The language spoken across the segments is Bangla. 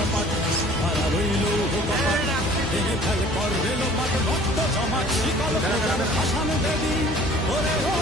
কপাট ভরা রইল কপাট ভেঙে ফেল কর রেল মাঠ রক্ত জমাট শিকল প্রজার দেবী ওরে ও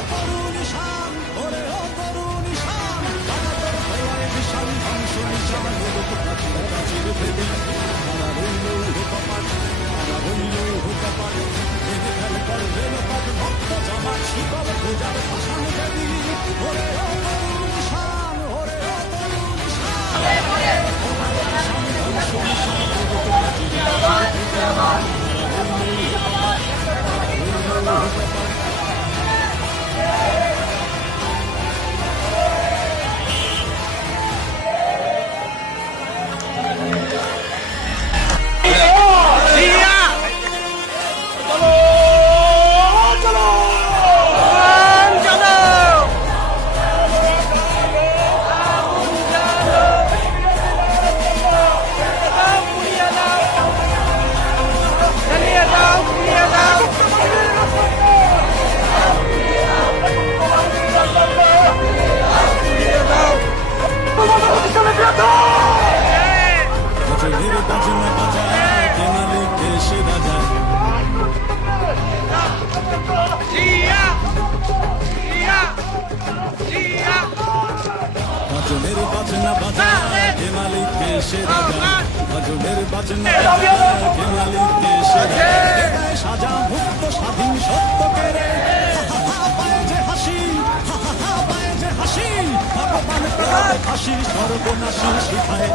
বাজনা বাজা কে মালিক বাজনা কে মালিক কেসে রাজা। সাজা মুক্ত স্বাধীন সত্য কেড়ে। হা হা হা পায়ে যে হাসি। হা হা হা পায়ে যে হাসি। ভগবান প্রাণ হাসি সর্বনাশী শিখায়